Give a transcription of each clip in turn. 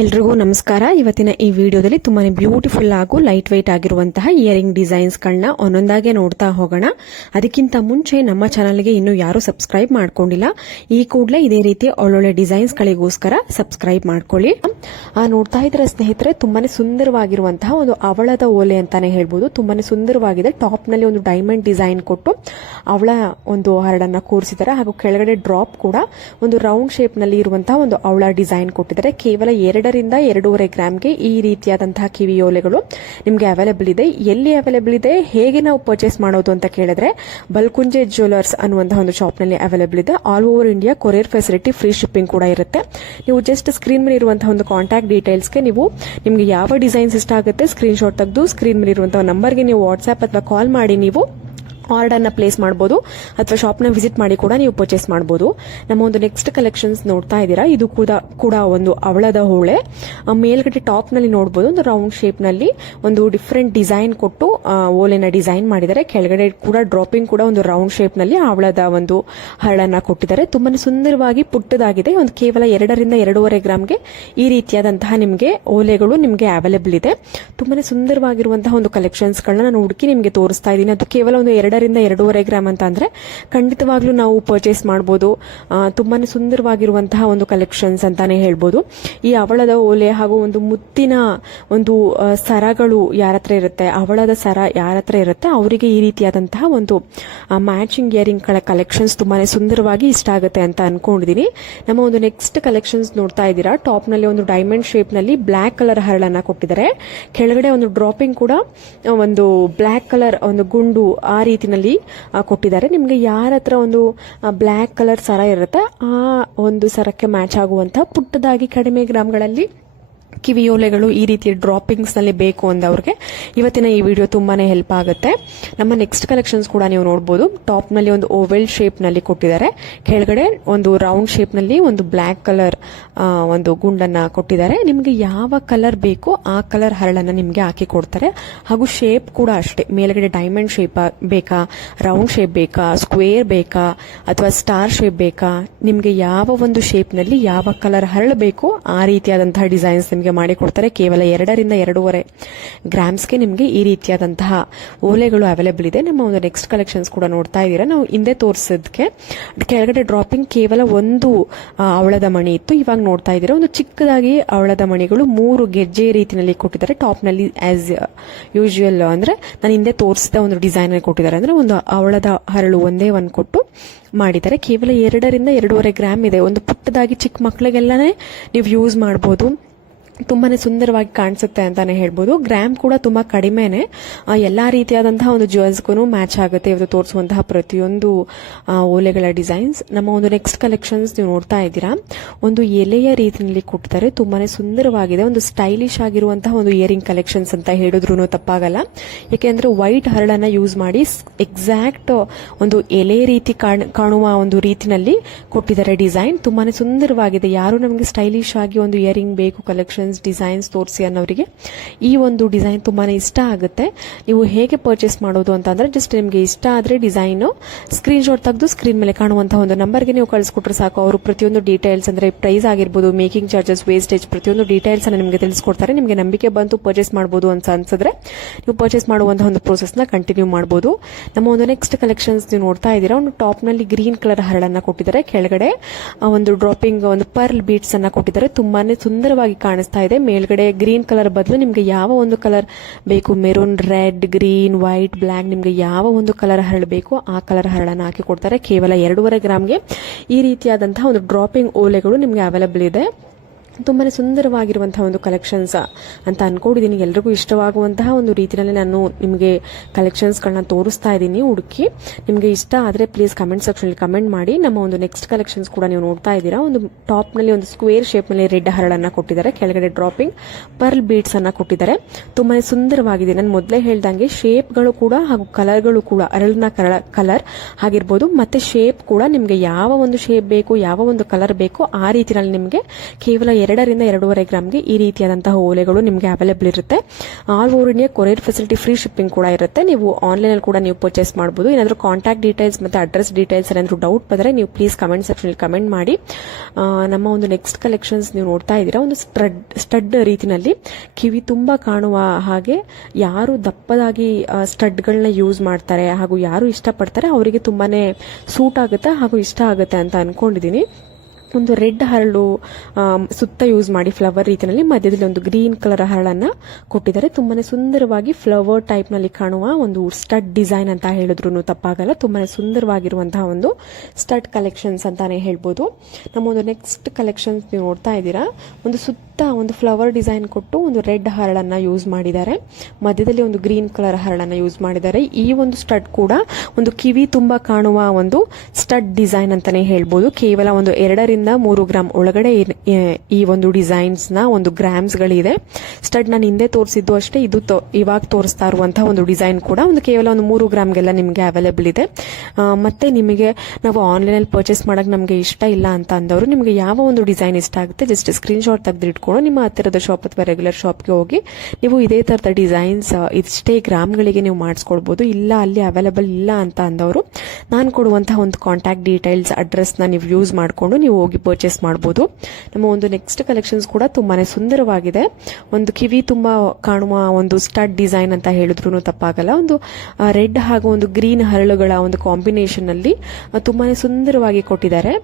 ಎಲ್ರಿಗೂ ನಮಸ್ಕಾರ. ಇವತ್ತಿನ ಈ ವಿಡಿಯೋದಲ್ಲಿ ತುಂಬಾನೇ ಬ್ಯೂಟಿಫುಲ್ ಹಾಗೂ ಲೈಟ್ ವೈಟ್ ಆಗಿರುವಂತಹ ಇಯರಿಂಗ್ ಡಿಸೈನ್ಸ್ ಗಳನ್ನ ಒಂದೊಂದಾಗೆ ನೋಡ್ತಾ ಹೋಗೋಣ. ಅದಕ್ಕಿಂತ ಮುಂಚೆ ನಮ್ಮ ಚಾನಲ್ಗೆ ಇನ್ನೂ ಯಾರು ಸಬ್ಸ್ಕ್ರೈಬ್ ಮಾಡ್ಕೊಂಡಿಲ್ಲ, ಈ ಕೂಡಲೇ ಇದೇ ರೀತಿ ಒಳ್ಳೊಳ್ಳೆ ಡಿಸೈನ್ಸ್ ಗಳಿಗೋಸ್ಕರ ಸಬ್ಸ್ಕ್ರೈಬ್ ಮಾಡ್ಕೊಳ್ಳಿ. ನೋಡ್ತಾ ಇದ್ರೆ ಸ್ನೇಹಿತರೆ, ತುಂಬಾನೇ ಸುಂದರವಾಗಿರುವಂತಹ ಒಂದು ಅವಳದ ಓಲೆ ಅಂತಾನೆ ಹೇಳ್ಬೋದು. ತುಂಬಾನೇ ಸುಂದರವಾಗಿದೆ. ಟಾಪ್ ನಲ್ಲಿ ಒಂದು ಡೈಮಂಡ್ ಡಿಸೈನ್ ಕೊಟ್ಟು ಅವಳ ಒಂದು ಹರಡನ್ನ ಕೂರಿಸಿದ್ದಾರೆ, ಹಾಗೂ ಕೆಳಗಡೆ ಡ್ರಾಪ್ ಕೂಡ ಒಂದು ರೌಂಡ್ ಶೇಪ್ ನಲ್ಲಿ ಇರುವಂತಹ ಒಂದು ಅವಳ ಡಿಸೈನ್ ಕೊಟ್ಟಿದ್ದಾರೆ. ಕೇವಲ 2.5 ಗ್ರಾಮ್ಗೆ ಈ ರೀತಿಯಾದಂತಹ ಕಿವಿಯೋಲೆಗಳು ನಿಮಗೆ ಅವೈಲೇಬಲ್ ಇದೆ. ಎಲ್ಲಿ ಅವೈಲೇಬಲ್ ಇದೆ, ಹೇಗೆ ನಾವು ಪರ್ಚೇಸ್ ಮಾಡೋದು ಅಂತ ಕೇಳಿದ್ರೆ, ಬಲ್ಕುಂಜೆ ಜ್ಯುವೆಲರ್ಸ್ ಅನ್ನುವಂತಹ ಒಂದು ಶಾಪ್ ನಲ್ಲಿ ಅವೈಲೇಬಲ್ ಇದೆ. All over India courier facility, free shipping ಕೂಡ ಇರುತ್ತೆ. ನೀವು ಜಸ್ಟ್ ಸ್ಕ್ರೀನ್ ಮೇಲೆ ಇರುವಂತಹ ಒಂದು ಕಾಂಟ್ಯಾಕ್ಟ್ ಡೀಟೇಲ್ಸ್ಗೆ ನೀವು ನಿಮಗೆ ಯಾವ ಡಿಸೈನ್ಸ್ ಇಷ್ಟ ಆಗುತ್ತೆ ಸ್ಕ್ರೀನ್ ಶಾಟ್ ತೆಗೆದು ಸ್ಕ್ರೀನ್ ಮೇಲೆ ಇರುವಂತಹ ನಂಬರ್ಗೆ ನೀವು ವಾಟ್ಸ್ಆಪ್ ಅಥವಾ ಕಾಲ್ ಮಾಡಿ ನೀವು ಆರ್ಡರ್ ನ ಪ್ಲೇಸ್ ಮಾಡಬಹುದು, ಅಥವಾ ಶಾಪ್ ನ ವಿಸಿಟ್ ಮಾಡಿ ಕೂಡ ನೀವು ಪರ್ಚೇಸ್ ಮಾಡಬಹುದು. ನಮ್ಮ ಒಂದು ನೆಕ್ಸ್ಟ್ ಕಲೆಕ್ಷನ್ಸ್ ನೋಡ್ತಾ ಇದ್ದೀರಾ. ಇದು ಕೂಡ ಒಂದು ಅವಳದ ಹೋಳೆ. ಮೇಲ್ಗಡೆ ಟಾಪ್ ನಲ್ಲಿ ನೋಡಬಹುದು, ಒಂದು ರೌಂಡ್ ಶೇಪ್ ನಲ್ಲಿ ಒಂದು ಡಿಫರೆಂಟ್ ಡಿಸೈನ್ ಕೊಟ್ಟು ಓಲೆನ ಡಿಸೈನ್ ಮಾಡಿದ್ದಾರೆ. ಕೆಳಗಡೆ ಕೂಡ ಡ್ರಾಪಿಂಗ್ ಕೂಡ ಒಂದು ರೌಂಡ್ ಶೇಪ್ ನಲ್ಲಿ ಅವಳದ ಒಂದು ಹರಳನ್ನ ಕೊಟ್ಟಿದ್ದಾರೆ. ತುಂಬಾನೇ ಸುಂದರವಾಗಿ ಪುಟ್ಟದಾಗಿದೆ. ಒಂದು ಕೇವಲ 2.5 ಗ್ರಾಮ್ಗೆ ಈ ರೀತಿಯಾದಂತಹ ನಿಮಗೆ ಓಲೆಗಳು ನಿಮಗೆ ಅವೈಲೇಬಲ್ ಇದೆ. ತುಂಬಾನೇ ಸುಂದರವಾಗಿರುವಂತಹ ಒಂದು ಕಲೆಕ್ಷನ್ಸ್ ಗಳನ್ನ ನಾನು ಹುಡುಕಿ ನಿಮಗೆ ತೋರಿಸ್ತಾ ಇದ್ದೀನಿ. ಅದು ಕೇವಲ ಒಂದು 2.5 ಗ್ರಾಮ್ ಅಂತ ಅಂದ್ರೆ ಖಂಡಿತವಾಗ್ಲೂ ನಾವು ಪರ್ಚೇಸ್ ಮಾಡಬಹುದು. ತುಂಬಾನೇ ಸುಂದರವಾಗಿರುವಂತಹ ಒಂದು ಕಲೆಕ್ಷನ್ಸ್ ಅಂತಾನೆ ಹೇಳ್ಬೋದು. ಈ ಅವಳದ ಓಲೆ ಹಾಗೂ ಒಂದು ಮುತ್ತಿನ ಒಂದು ಸರಗಳು ಯಾರ ಹತ್ರ ಇರುತ್ತೆ, ಅವಳದ ಸರ ಯಾರ ಹತ್ರ ಇರುತ್ತೆ, ಅವರಿಗೆ ಈ ರೀತಿಯಾದಂತಹ ಒಂದು ಮ್ಯಾಚಿಂಗ್ ಇಯರಿಂಗ್ ಕಲೆಕ್ಷನ್ಸ್ ತುಂಬಾನೇ ಸುಂದರವಾಗಿ ಇಷ್ಟ ಆಗುತ್ತೆ ಅಂತ ಅನ್ಕೊಂಡಿದೀನಿ. ನಮ್ಮ ಒಂದು ನೆಕ್ಸ್ಟ್ ಕಲೆಕ್ಷನ್ಸ್ ನೋಡ್ತಾ ಇದ್ದೀರಾ. ಟಾಪ್ ನಲ್ಲಿ ಒಂದು ಡೈಮಂಡ್ ಶೇಪ್ ನಲ್ಲಿ ಬ್ಲಾಕ್ ಕಲರ್ ಹರಳನ್ನ ಕೊಟ್ಟಿದ್ದಾರೆ. ಕೆಳಗಡೆ ಒಂದು ಡ್ರಾಪಿಂಗ್ ಕೂಡ ಒಂದು ಬ್ಲಾಕ್ ಕಲರ್ ಒಂದು ಗುಂಡು ಆ ರೀತಿನಲ್ಲಿ ಕೊಟ್ಟಿದ್ದಾರೆ. ನಿಮ್ಗೆ ಯಾರ ಹತ್ರ ಒಂದು ಬ್ಲಾಕ್ ಕಲರ್ ಸರ ಇರುತ್ತೆ, ಆ ಒಂದು ಸರಕ್ಕೆ ಮ್ಯಾಚ್ ಆಗುವಂತಹ ಪುಟ್ಟದಾಗಿ ಕಡಿಮೆ ಗ್ರಾಮ್ಗಳಲ್ಲಿ ಕಿವಿಯೋಲೆಗಳು ಈ ರೀತಿಯ ಡ್ರಾಪಿಂಗ್ಸ್ ನಲ್ಲಿ ಬೇಕು ಅಂದವ್ರಿಗೆ ಇವತ್ತಿನ ಈ ವಿಡಿಯೋ ತುಂಬಾನೇ ಹೆಲ್ಪ್ ಆಗುತ್ತೆ. ನಮ್ಮ ನೆಕ್ಸ್ಟ್ ಕಲೆಕ್ಷನ್ಸ್ ಕೂಡ ನೀವು ನೋಡಬಹುದು. ಟಾಪ್ ನಲ್ಲಿ ಒಂದು ಓವೆಲ್ ಶೇಪ್ ನಲ್ಲಿ ಕೊಟ್ಟಿದ್ದಾರೆ. ಕೆಳಗಡೆ ಒಂದು ರೌಂಡ್ ಶೇಪ್ ನಲ್ಲಿ ಒಂದು ಬ್ಲಾಕ್ ಕಲರ್ ಒಂದು ಗುಂಡನ್ನ ಕೊಟ್ಟಿದ್ದಾರೆ. ನಿಮ್ಗೆ ಯಾವ ಕಲರ್ ಬೇಕು ಆ ಕಲರ್ ಹರಳನ್ನ ನಿಮ್ಗೆ ಹಾಕಿ ಕೊಡ್ತಾರೆ. ಹಾಗೂ ಶೇಪ್ ಕೂಡ ಅಷ್ಟೇ. ಮೇಲ್ಗಡೆ ಡೈಮಂಡ್ ಶೇಪ್ ಬೇಕಾ, ರೌಂಡ್ ಶೇಪ್ ಬೇಕಾ, ಸ್ಕ್ವೇರ್ ಬೇಕಾ, ಅಥವಾ ಸ್ಟಾರ್ ಶೇಪ್ ಬೇಕಾ, ನಿಮ್ಗೆ ಯಾವ ಒಂದು ಶೇಪ್ ನಲ್ಲಿ ಯಾವ ಕಲರ್ ಹರಳು ಬೇಕು ಆ ರೀತಿಯಾದಂತಹ ಡಿಸೈನ್ಸ್ ನಿಮಗೆ ಮಾಡಿಕೊಡ್ತಾರೆ. ಕೇವಲ 2.5 ಗ್ರಾಮ್ಸ್ಗೆ ನಿಮಗೆ ಈ ರೀತಿಯಾದಂತಹ ಓಲೆಗಳು ಅವೈಲೇಬಲ್ ಇದೆ. ನಮ್ಮ ಒಂದು ನೆಕ್ಸ್ಟ್ ಕಲೆಕ್ಷನ್ಸ್ ಕೂಡ ನೋಡ್ತಾ ಇದ್ದೀರಾ. ನಾವು ಹಿಂದೆ ತೋರಿಸಿದ್ಕೆ ಕೆಳಗಡೆ ಡ್ರಾಪಿಂಗ್ ಕೇವಲ ಒಂದು ಅವಳದ ಮಣಿ ಇತ್ತು. ಇವಾಗ ನೋಡ್ತಾ ಇದ್ದೀರಾ ಒಂದು ಚಿಕ್ಕದಾಗಿ ಅವಳದ ಮಣಿಗಳು 3 ಗೆಜ್ಜೆ ರೀತಿಯಲ್ಲಿ ಕೊಟ್ಟಿದ್ದಾರೆ. ಟಾಪ್ ನಲ್ಲಿ ಆಸ್ ಯೂಶುವಲ್ ಅಂದ್ರೆ ನಾನು ಹಿಂದೆ ತೋರಿಸಿದ ಒಂದು ಡಿಸೈನ್ ಕೊಟ್ಟಿದ್ದಾರೆ. ಅಂದ್ರೆ ಒಂದು ಅವಳದ ಹರಳು ಒಂದೇ ಒಂದು ಕೊಟ್ಟು ಮಾಡಿದ್ದಾರೆ. ಕೇವಲ 2.5 ಗ್ರಾಮ್ ಇದೆ. ಒಂದು ಪುಟ್ಟದಾಗಿ ಚಿಕ್ಕ ಮಕ್ಕಳಿಗೆಲ್ಲಾನೇ ನೀವು ಯೂಸ್ ಮಾಡಬಹುದು. ತುಂಬಾನೇ ಸುಂದರವಾಗಿ ಕಾಣಿಸುತ್ತೆ ಅಂತಾನೆ ಹೇಳ್ಬೋದು. ಗ್ರಾಮ್ ಕೂಡ ತುಂಬಾ ಕಡಿಮೆನೆ. ಎಲ್ಲಾ ರೀತಿಯಾದಂತಹ ಒಂದು ಜ್ಯುವೆಲ್ಸ್ಗೂ ಮ್ಯಾಚ್ ಆಗುತ್ತೆ ಇವತ್ತು ತೋರಿಸುವಂತಹ ಪ್ರತಿಯೊಂದು ಓಲೆಗಳ ಡಿಸೈನ್ಸ್. ನಮ್ಮ ಒಂದು ನೆಕ್ಸ್ಟ್ ಕಲೆಕ್ಷನ್ಸ್ ನೀವು ನೋಡ್ತಾ ಇದ್ದೀರಾ. ಒಂದು ಎಲೆಯ ರೀತಿಯಲ್ಲಿ ಕೊಟ್ಟಿದ್ದಾರೆ. ತುಂಬಾನೇ ಸುಂದರವಾಗಿದೆ. ಒಂದು ಸ್ಟೈಲಿಶ್ ಆಗಿರುವಂತಹ ಒಂದು ಇಯರಿಂಗ್ ಕಲೆಕ್ಷನ್ಸ್ ಅಂತ ಹೇಳಿದ್ರು ತಪ್ಪಾಗಲ್ಲ. ಯಾಕೆಂದ್ರೆ ವೈಟ್ ಹರಳನ್ನ ಯೂಸ್ ಮಾಡಿ ಎಕ್ಸಾಕ್ಟ್ ಒಂದು ಎಲೆ ರೀತಿ ಕಾಣುವ ಒಂದು ರೀತಿನಲ್ಲಿ ಕೊಟ್ಟಿದ್ದಾರೆ ಡಿಸೈನ್. ತುಂಬಾನೇ ಸುಂದರವಾಗಿದೆ. ಯಾರು ನಮಗೆ ಸ್ಟೈಲಿಶ್ ಆಗಿ ಒಂದು ಇಯರಿಂಗ್ ಬೇಕು, ಕಲೆಕ್ಷನ್ ಡಿಸೈನ್ಸ್ ತೋರಿಸಿ ಅನ್ನೋರಿಗೆ ಈ ಒಂದು ಡಿಸೈನ್ ತುಂಬಾನೇ ಇಷ್ಟ ಆಗುತ್ತೆ. ನೀವು ಹೇಗೆ ಪರ್ಚೇಸ್ ಮಾಡೋದು ಅಂತಂದ್ರೆ, ಜಸ್ಟ್ ನಿಮಗೆ ಇಷ್ಟ ಆದ್ರೆ ಡಿಸೈನ್ ಸ್ಕ್ರೀನ್ ಶಾಟ್ ತೆಗೆದು ಸ್ಕ್ರೀನ್ ಮೇಲೆ ಕಾಣುವಂತಹ ಒಂದು ನಂಬರ್ಗೆ ನೀವು ಕಳಿಸ್ಕೊಟ್ರೆ ಸಾಕು. ಅವರು ಪ್ರತಿಯೊಂದು ಡೀಟೇಲ್ಸ್ ಅಂದ್ರೆ ಪ್ರೈಸ್ ಆಗಿರ್ಬೋದು, ಮೇಕಿಂಗ್ ಚಾರ್ಜಸ್, ವೇಸ್ಟೇಜ್, ಪ್ರತಿಯೊಂದು ಡೀಟೇಲ್ಸ್ ಅನ್ನು ನಿಮಗೆ ತಿಳಿಸ್ಕೊಡ್ತಾರೆ. ನಿಮಗೆ ನಂಬಿಕೆ ಬಂತು ಪರ್ಚೇಸ್ ಮಾಡಬಹುದು ಅಂತ ಅನ್ಸಿದ್ರೆ ನೀವು ಪರ್ಚೇಸ್ ಮಾಡುವಂತಹ ಒಂದು ಪ್ರೋಸೆಸ್ ನ ಕಂಟಿನ್ಯೂ ಮಾಡಬಹುದು. ನಮ್ಮ ಒಂದು ನೆಕ್ಸ್ಟ್ ಕಲೆಕ್ಷನ್ಸ್ ನೀವು ನೋಡ್ತಾ ಇದ್ದೀರಾ. ಒಂದು ಟಾಪ್ ನಲ್ಲಿ ಗ್ರೀನ್ ಕಲರ್ ಹರಳನ್ನ ಕೊಟ್ಟಿದ್ದಾರೆ. ಕೆಳಗಡೆ ಒಂದು ಡ್ರಾಪಿಂಗ್ ಒಂದು ಪರ್ಲ್ ಬೀಟ್ಸ್ ಅನ್ನ ಕೊಟ್ಟಿದ್ದಾರೆ. ತುಂಬಾನೇ ಸುಂದರವಾಗಿ ಕಾಣಿಸ್ತಾ ಇದೆ. ಮೇಲ್ಗಡೆ ಗ್ರೀನ್ ಕಲರ್ ಬದಲು ನಿಮ್ಗೆ ಯಾವ ಒಂದು ಕಲರ್ ಬೇಕು, maroon, red, green, white, black, ನಿಮ್ಗೆ ಯಾವ ಒಂದು ಕಲರ್ ಹರಳು ಬೇಕು ಆ ಕಲರ್ ಹರಳನ್ನ ಹಾಕಿ ಕೊಡ್ತಾರೆ. ಕೇವಲ 2.5 ಗ್ರಾಮ್ಗೆ ಈ ರೀತಿಯಾದಂತಹ ಒಂದು ಡ್ರಾಪಿಂಗ್ ಓಲೆಗಳು ನಿಮ್ಗೆ ಅವೈಲೇಬಲ್ ಇದೆ. ತುಂಬಾನೇ ಸುಂದರವಾಗಿರುವಂತಹ ಒಂದು ಕಲೆಕ್ಷನ್ಸ್ ಅಂತ ಅನ್ಕೊಂಡಿದ್ದೀನಿ. ಎಲ್ರಿಗೂ ಇಷ್ಟವಾಗುವಂತಹ ಒಂದು ರೀತಿಯಲ್ಲಿ ನಾನು ನಿಮಗೆ ಕಲೆಕ್ಷನ್ಸ್ ಗಳನ್ನ ತೋರಿಸ್ತಾ ಇದ್ದೀನಿ. ಹುಡುಕಿ ನಿಮಗೆ ಇಷ್ಟ ಆದ್ರೆ ಪ್ಲೀಸ್ ಕಮೆಂಟ್ ಸೆಕ್ಷನ್ ಅಲ್ಲಿ ಕಮೆಂಟ್ ಮಾಡಿ. ನಮ್ಮ ಒಂದು ನೆಕ್ಸ್ಟ್ ಕಲೆಕ್ಷನ್ಸ್ ಕೂಡ ನೀವು ನೋಡ್ತಾ ಇದ್ದೀರಾ. ಒಂದು ಟಾಪ್ ನಲ್ಲಿ ಒಂದು ಸ್ಕ್ವೇರ್ ಶೇಪ್ ನಲ್ಲಿ ರೆಡ್ ಹರಳನ್ನ ಕೊಟ್ಟಿದ್ದಾರೆ. ಕೆಳಗಡೆ ಡ್ರಾಪಿಂಗ್ ಪರ್ಲ್ ಬೀಡ್ಸ್ ಅನ್ನ ಕೊಟ್ಟಿದ್ದಾರೆ. ತುಂಬಾನೇ ಸುಂದರವಾಗಿದೆ. ನಾನು ಮೊದಲೇ ಹೇಳ್ದಂಗೆ ಶೇಪ್ ಗಳು ಕೂಡ ಹಾಗೂ ಕಲರ್ಗಳು ಕೂಡ ಅರಳಿನ ಕಲರ್ ಆಗಿರ್ಬೋದು, ಮತ್ತೆ ಶೇಪ್ ಕೂಡ ನಿಮ್ಗೆ ಯಾವ ಒಂದು ಶೇಪ್ ಬೇಕು, ಯಾವ ಒಂದು ಕಲರ್ ಬೇಕು ಆ ರೀತಿಯಲ್ಲಿ ನಿಮ್ಗೆ ಕೇವಲ 2ರಿಂದ 2.5 ಗ್ರಾಮ್ಗೆ ಈ ರೀತಿಯಾದಂತಹ ಓಲೆಗಳು ನಿಮಗೆ ಅವೈಲೇಬಲ್ ಇರುತ್ತೆ. All over India courier facility, free shipping ಕೂಡ ಇರುತ್ತೆ. ನೀವು ಆನ್ಲೈನಲ್ಲಿ ಕೂಡ ನೀವು ಪರ್ಚೇಸ್ ಮಾಡಬಹುದು. ಏನಾದರೂ ಕಾಂಟ್ಯಾಕ್ಟ್ ಡೀಟೇಲ್ಸ್ ಮತ್ತು ಅಡ್ರೆಸ್ ಡೀಟೇಲ್ಸ್ ಏನಾದರೂ ಡೌಟ್ ಬಂದರೆ ನೀವು ಪ್ಲೀಸ್ ಕಮೆಂಟ್ ಸೆಕ್ಷನಲ್ಲಿ ಕಮೆಂಟ್ ಮಾಡಿ. ನಮ್ಮ ಒಂದು ನೆಕ್ಸ್ಟ್ ಕಲೆಕ್ಷನ್ಸ್ ನೀವು ನೋಡ್ತಾ ಇದ್ದೀರಾ, ಒಂದು ಸ್ಟಡ್ ರೀತಿನಲ್ಲಿ ಕಿವಿ ತುಂಬ ಕಾಣುವ ಹಾಗೆ ಯಾರು ದಪ್ಪದಾಗಿ ಸ್ಟಡ್ಗಳನ್ನ ಯೂಸ್ ಮಾಡ್ತಾರೆ ಹಾಗೂ ಯಾರು ಇಷ್ಟಪಡ್ತಾರೆ ಅವರಿಗೆ ತುಂಬಾನೇ ಸೂಟ್ ಆಗುತ್ತೆ ಹಾಗೂ ಇಷ್ಟ ಆಗುತ್ತೆ ಅಂತ ಅನ್ಕೊಂಡಿದ್ದೀನಿ. ಒಂದು ರೆಡ್ ಹರಳು ಸುತ್ತ ಯೂಸ್ ಮಾಡಿ ಫ್ಲವರ್ ರೀತಿಯಲ್ಲಿ ಮಧ್ಯದಲ್ಲಿ ಒಂದು ಗ್ರೀನ್ ಕಲರ್ ಹರಳನ್ನ ಕೊಟ್ಟಿದ್ದಾರೆ. ತುಂಬಾನೇ ಸುಂದರವಾಗಿ ಫ್ಲವರ್ ಟೈಪ್ ನಲ್ಲಿ ಕಾಣುವ ಒಂದು ಸ್ಟಡ್ ಡಿಸೈನ್ ಅಂತ ಹೇಳಿದ್ರು ತಪ್ಪಾಗಲ್ಲ. ತುಂಬಾನೇ ಸುಂದರವಾಗಿರುವಂತಹ ಒಂದು ಸ್ಟಡ್ ಕಲೆಕ್ಷನ್ಸ್ ಅಂತಾನೆ ಹೇಳ್ಬೋದು. ನಮ್ಮ ಒಂದು ನೆಕ್ಸ್ಟ್ ಕಲೆಕ್ಷನ್ಸ್ ನೀವು ನೋಡ್ತಾ ಇದ್ದೀರಾ, ಒಂದು ಸುತ್ತ ಒಂದು ಫ್ಲವರ್ ಡಿಸೈನ್ ಕೊಟ್ಟು ಒಂದು ರೆಡ್ ಹರಳನ್ನ ಯೂಸ್ ಮಾಡಿದ್ದಾರೆ, ಮಧ್ಯದಲ್ಲಿ ಒಂದು ಗ್ರೀನ್ ಕಲರ್ ಹರಳನ್ನ ಯೂಸ್ ಮಾಡಿದ್ದಾರೆ. ಈ ಒಂದು ಸ್ಟಡ್ ಕೂಡ ಒಂದು ಕಿವಿ ತುಂಬಾ ಕಾಣುವ ಒಂದು ಸ್ಟಡ್ ಡಿಸೈನ್ ಅಂತಾನೆ ಹೇಳ್ಬೋದು. ಕೇವಲ ಒಂದು 2ರಿಂದ 3 ಗ್ರಾಮ್ ಒಳಗಡೆ ಈ ಒಂದು ಡಿಸೈನ್ಸ್ ನ ಒಂದು ಗ್ರಾಮ್ಸ್ ಗಳಿದೆ. ಸ್ಟಡ್ ನಾನು ಹಿಂದೆ ತೋರಿಸಿದ್ದು ಅಷ್ಟೇ, ಇದು ಇವಾಗ ತೋರಿಸ್ತಾ ಇರುವಂತಹ ಒಂದು ಡಿಸೈನ್ ಕೂಡ ಒಂದು ಕೇವಲ ಒಂದು 3 ಗ್ರಾಮ್ಗೆಲ್ಲ ನಿಮಗೆ ಅವೈಲೇಬಲ್ ಇದೆ. ಮತ್ತೆ ನಿಮಗೆ ನಾವು ಆನ್ಲೈನ್ ಅಲ್ಲಿ ಪರ್ಚೇಸ್ ಮಾಡಕ್ ನಮಗೆ ಇಷ್ಟ ಇಲ್ಲ ಅಂತ ಅಂದವರು, ನಿಮಗೆ ಯಾವ ಒಂದು ಡಿಸೈನ್ ಇಷ್ಟ ಆಗುತ್ತೆ ಜಸ್ಟ್ ಸ್ಕ್ರೀನ್ ಶಾಟ್ ತೆಗೆದು ಇಟ್ಕೊಂಡು ನಿಮ್ಮ ಹತ್ತಿರದ ಶಾಪ್ ಅಥವಾ ರೆಗ್ಯುಲರ್ ಶಾಪ್ಗೆ ಹೋಗಿ ನೀವು ಇದೇ ತರದ ಡಿಸೈನ್ಸ್ ಇಷ್ಟೇ ಗ್ರಾಮ್ಗಳಿಗೆ ನೀವು ಮಾಡಿಸ್ಕೊಳ್ಬಹುದು. ಇಲ್ಲ ಅಲ್ಲಿ ಅವೈಲೇಬಲ್ ಇಲ್ಲ ಅಂತ ಅಂದವರು ನಾನು ಕೊಡುವಂತಹ ಒಂದು ಕಾಂಟ್ಯಾಕ್ಟ್ ಡೀಟೇಲ್ಸ್ ಅಡ್ರೆಸ್ ನ ನೀವು ಯೂಸ್ ಮಾಡಿಕೊಂಡು ನೀವು ಹೋಗಿ ಪರ್ಚೇಸ್ ಮಾಡಬಹುದು. ನಮ್ಮ ಒಂದು ನೆಕ್ಸ್ಟ್ ಕಲೆಕ್ಷನ್ಸ್ ಕೂಡ ತುಂಬಾನೇ ಸುಂದರವಾಗಿದೆ. ಒಂದು ಕಿವಿ ತುಂಬಾ ಕಾಣುವ ಒಂದು ಸ್ಟಡ್ ಡಿಸೈನ್ ಅಂತ ಹೇಳಿದ್ರು ತಪ್ಪಾಗಲ್ಲ. ಒಂದು ರೆಡ್ ಹಾಗೂ ಒಂದು ಗ್ರೀನ್ ಹರಳುಗಳ ಒಂದು ಕಾಂಬಿನೇಷನ್ ಅಲ್ಲಿ ತುಂಬಾನೇ ಸುಂದರವಾಗಿ ಕೊಟ್ಟಿದ್ದಾರೆ.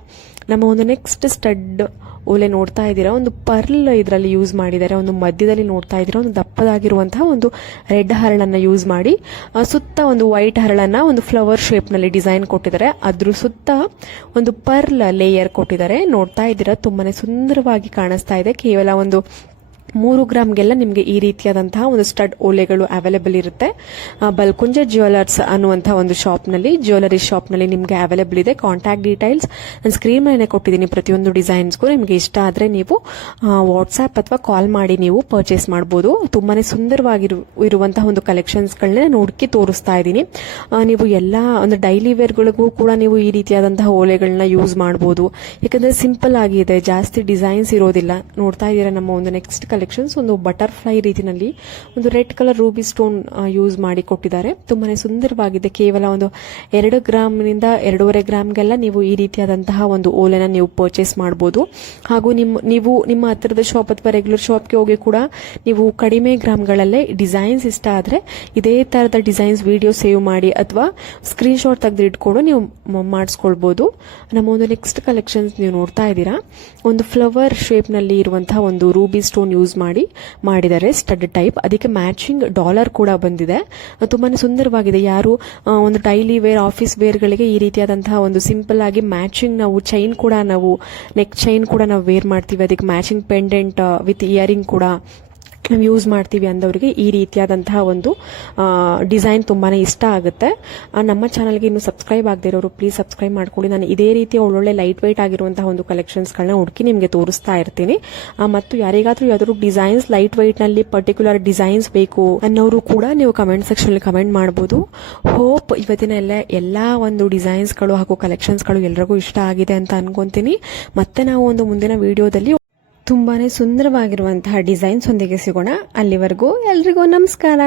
ನಮ್ಮ ಒಂದು ನೆಕ್ಸ್ಟ್ ಸ್ಟಡ್ ಓಲೆ ನೋಡ್ತಾ ಇದ್ದೀರಾ, ಒಂದು ಪರ್ಲ್ ಇದರಲ್ಲಿ ಯೂಸ್ ಮಾಡಿದ್ದಾರೆ. ಒಂದು ಮಧ್ಯದಲ್ಲಿ ನೋಡ್ತಾ ಇದ್ದೀರಾ ಒಂದು ದಪ್ಪದಾಗಿರುವಂತಹ ಒಂದು ರೆಡ್ ಹರಳನ್ನ ಯೂಸ್ ಮಾಡಿ ಸುತ್ತ ಒಂದು ವೈಟ್ ಹರಳನ್ನ ಒಂದು ಫ್ಲವರ್ ಶೇಪ್ ನಲ್ಲಿ ಡಿಸೈನ್ ಕೊಟ್ಟಿದ್ದಾರೆ. ಅದ್ರ ಸುತ್ತ ಒಂದು ಪರ್ಲ್ ಲೇಯರ್ ಕೊಟ್ಟಿದ್ದಾರೆ. ನೋಡ್ತಾ ಇದ್ದೀರಾ ತುಂಬಾನೇ ಸುಂದರವಾಗಿ ಕಾಣಿಸ್ತಾ ಇದೆ. ಕೇವಲ ಒಂದು 3 ಗ್ರಾಮ್ಗೆಲ್ಲ ನಿಮಗೆ ಈ ರೀತಿಯಾದಂತಹ ಒಂದು ಸ್ಟಡ್ ಓಲೆಗಳು ಅವೈಲೇಬಲ್ ಇರುತ್ತೆ. ಬಲ್ಕುಂಜ ಜ್ಯುವೆಲರ್ಸ್ ಅನ್ನುವಂತಹ ಒಂದು ಜ್ಯುವೆಲರಿ ಶಾಪ್ ನಲ್ಲಿ ನಿಮಗೆ ಅವೈಲೇಬಲ್ ಇದೆ. ಕಾಂಟ್ಯಾಕ್ಟ್ ಡೀಟೇಲ್ಸ್ ನಾನು ಸ್ಕ್ರೀನ್ ಮೇಲೆ ಕೊಟ್ಟಿದ್ದೀನಿ. ಪ್ರತಿಯೊಂದು ಡಿಸೈನ್ಸ್ಗೂ ನಿಮಗೆ ಇಷ್ಟ ಆದ್ರೆ ನೀವು ವಾಟ್ಸ್ಆಪ್ ಅಥವಾ ಕಾಲ್ ಮಾಡಿ ನೀವು ಪರ್ಚೇಸ್ ಮಾಡಬಹುದು. ತುಂಬಾನೇ ಸುಂದರವಾಗಿರುವಂತಹ ಒಂದು ಕಲೆಕ್ಷನ್ಸ್ ಗಳನ್ನ ನೋಡ್ಕಿ ತೋರಿಸ್ತಾ ಇದ್ದೀನಿ. ನೀವು ಎಲ್ಲಾ ಒಂದು ಡೈಲಿ ವೇರ್ಗಳಿಗೂ ಕೂಡ ನೀವು ಈ ರೀತಿಯಾದಂತಹ ಓಲೆಗಳನ್ನ ಯೂಸ್ ಮಾಡಬಹುದು. ಯಾಕಂದ್ರೆ ಸಿಂಪಲ್ ಆಗಿದೆ, ಜಾಸ್ತಿ ಡಿಸೈನ್ಸ್ ಇರೋದಿಲ್ಲ. ನೋಡ್ತಾ ಇದ್ದೀರಾ ನಮ್ಮ ಒಂದು ನೆಕ್ಸ್ಟ್ ಕಲೆಕ್ಷನ್ಸ್ ಒಂದು ಬಟರ್ಫ್ಲೈ ರೀತಿನಲ್ಲಿ ಒಂದು red colour Ruby stone use ಮಾಡಿ ಕೊಟ್ಟಿದ್ದಾರೆ. ತುಂಬಾನೇ ಸುಂದರವಾಗಿದೆ. ಕೇವಲ ಒಂದು 2 ಗ್ರಾಮ್ನಿಂದ 2.5 ಗ್ರಾಮ್ಗೆಲ್ಲ ನೀವು ಈ ರೀತಿಯಾದಂತಹ ಒಂದು ಓಲೆನ ನೀವು ಪರ್ಚೇಸ್ ಮಾಡಬಹುದು. ಹಾಗೂ ನೀವು ನಿಮ್ಮ ಹತ್ತಿರದ ಶಾಪ್ ಅಥವಾ ರೆಗ್ಯುಲರ್ ಶಾಪ್ಗೆ ಹೋಗಿ ಕೂಡ ನೀವು ಕಡಿಮೆ ಗ್ರಾಮ್ಗಳಲ್ಲೇ ಡಿಸೈನ್ಸ್ ಇಷ್ಟ ಆದ್ರೆ ಇದೇ ತರದ ಡಿಸೈನ್ಸ್ ವಿಡಿಯೋ ಸೇವ್ ಮಾಡಿ ಅಥವಾ ಸ್ಕ್ರೀನ್ ಶಾಟ್ ತೆಗೆದು ಇಟ್ಕೊಂಡು ನೀವು ಮಾಡಿಸ್ಕೊಳ್ಬಹುದು. ನಮ್ಮ ಒಂದು ನೆಕ್ಸ್ಟ್ ಕಲೆಕ್ಷನ್ಸ್ ನೀವು ನೋಡ್ತಾ ಇದ್ದೀರಾ, ಒಂದು ಫ್ಲವರ್ ಶೇಪ್ ನಲ್ಲಿ ಇರುವಂತಹ ಒಂದು ರೂಬಿ ಸ್ಟೋನ್ ಯೂಸ್ ಮಾಡಿದ್ದಾರೆ ಸ್ಟಡ್ ಟೈಪ್. ಅದಕ್ಕೆ ಮ್ಯಾಚಿಂಗ್ ಡಾಲರ್ ಕೂಡ ಬಂದಿದೆ. ತುಂಬಾನೇ ಸುಂದರವಾಗಿದೆ. ಯಾರು ಒಂದು ಡೈಲಿ ವೇರ್, ಆಫೀಸ್ ವೇರ್ ಗಳಿಗೆ ಈ ರೀತಿಯಾದಂತಹ ಒಂದು ಸಿಂಪಲ್ ಆಗಿ ಮ್ಯಾಚಿಂಗ್ ನಾವು ಚೈನ್ ಕೂಡ ನಾವು ನೆಕ್ ಚೈನ್ ಕೂಡ ನಾವು ವೇರ್ ಮಾಡ್ತೀವಿ, ಅದಕ್ಕೆ ಮ್ಯಾಚಿಂಗ್ ಪೆಂಡೆಂಟ್ ವಿತ್ ಇಯರಿಂಗ್ ಕೂಡ ನಾವು ಯೂಸ್ ಮಾಡ್ತೀವಿ ಅಂದವರಿಗೆ ಈ ರೀತಿಯಾದಂತಹ ಒಂದು ಡಿಸೈನ್ ತುಂಬಾನೇ ಇಷ್ಟ ಆಗುತ್ತೆ. ನಮ್ಮ ಚಾನಲ್ಗೆ ಇನ್ನು ಸಬ್ಸ್ಕ್ರೈಬ್ ಆಗದೆ ಇರೋರು ಪ್ಲೀಸ್ ಸಬ್ಸ್ಕ್ರೈಬ್ ಮಾಡ್ಕೊಳ್ಳಿ. ನಾನು ಇದೇ ರೀತಿಯ ಒಳ್ಳೊಳ್ಳೆ ಲೈಟ್ ವೆಯ್ಟ್ ಆಗಿರುವಂತಹ ಒಂದು ಕಲೆಕ್ಷನ್ಸ್ಗಳನ್ನ ಹುಡುಕಿ ನಿಮಗೆ ತೋರಿಸ್ತಾ ಇರ್ತೀನಿ. ಮತ್ತು ಯಾರಿಗಾದ್ರೂ ಯಾವ್ದಾದ್ರು ಡಿಸೈನ್ಸ್ ಲೈಟ್ ವೆಯ್ಟ್ ನಲ್ಲಿ ಪರ್ಟಿಕ್ಯುಲರ್ ಡಿಸೈನ್ಸ್ ಬೇಕು ಅನ್ನೋರು ಕೂಡ ನೀವು ಕಮೆಂಟ್ ಸೆಕ್ಷನ್ ಅಲ್ಲಿ ಕಮೆಂಟ್ ಮಾಡಬಹುದು. ಹೋಪ್ ಇವತ್ತಿನ ಎಲ್ಲಾ ಒಂದು ಡಿಸೈನ್ಸ್ಗಳು ಹಾಗೂ ಕಲೆಕ್ಷನ್ಸ್ಗಳು ಎಲ್ರಿಗೂ ಇಷ್ಟ ಆಗಿದೆ ಅಂತ ಅನ್ಕೊಂತೀನಿ. ಮತ್ತೆ ನಾವು ಒಂದು ಮುಂದಿನ ವಿಡಿಯೋದಲ್ಲಿ ತುಂಬಾನೇ ಸುಂದರವಾಗಿರುವಂತಹ ಡಿಸೈನ್ಸ್ ಒಂದಿಗೆ ಸಿಗೋಣ. ಅಲ್ಲಿವರೆಗೂ ಎಲ್ರಿಗೂ ನಮಸ್ಕಾರ.